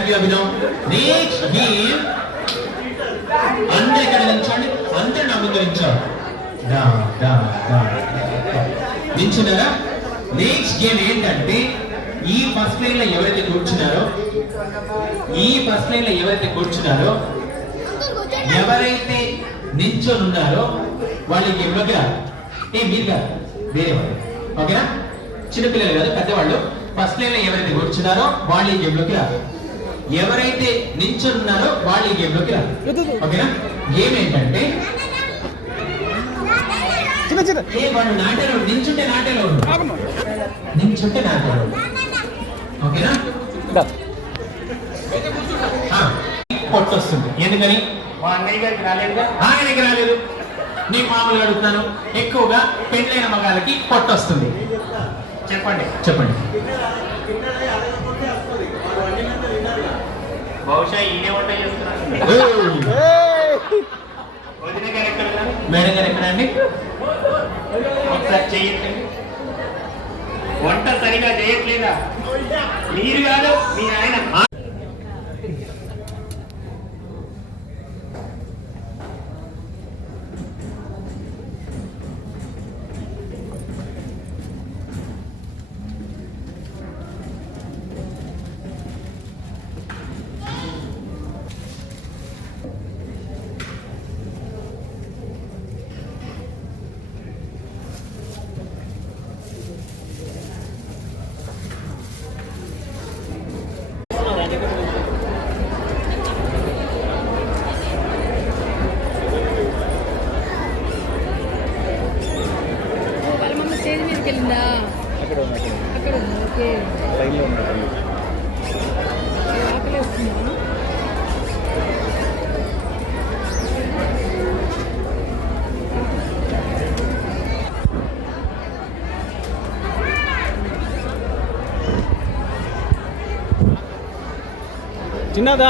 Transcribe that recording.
Thank you Abhinav. Next game అందరు ఇక్కడ నిల్చోండి, అందరు నా ముందు నిల్చోండి. నిల్చున్నారా? నెక్స్ట్ గేమ్ ఏంటంటే ఈ ఫస్ట్ లైన్ లో ఎవరైతే కూర్చున్నారో ఎవరైతే నిల్చొని ఉన్నారో వాళ్ళకి ఇవ్వగా మీరు కాదు వేరే వాళ్ళు, ఓకేనా? చిన్నపిల్లలు కాదు, పెద్దవాళ్ళు. ఫస్ట్ లైన్ లో ఎవరైతే కూర్చున్నారో వాళ్ళు ఈ గేమ్లోకి రారు, ఎవరైతే నిల్చొని ఉన్నారో వాళ్ళు ఈ గేమ్లోకి రారు, ఓకేనా? గేమ్ ఏంటంటే వాళ్ళు నాటేలో నిల్చుంటే నాటేలో ఓకేనా? పొట్టొస్తుంది. ఎందుకని? ఆయనకి రాలేదు. నేను మామూలుగా అడుగుతున్నాను. ఎక్కువగా పెళ్ళైన మగాళ్ళకి పొట్టొస్తుంది. చెప్పండి చెప్పండి. బహుశా ఈయనే వంట చేస్తున్నాను. మేడం గారు ఎక్కడ అండి? ఒకసారి చెయ్యండి. వంట సరిగా చేయట్లేదా? మీరు కాదు, మీ ఆయన. చిన్నదా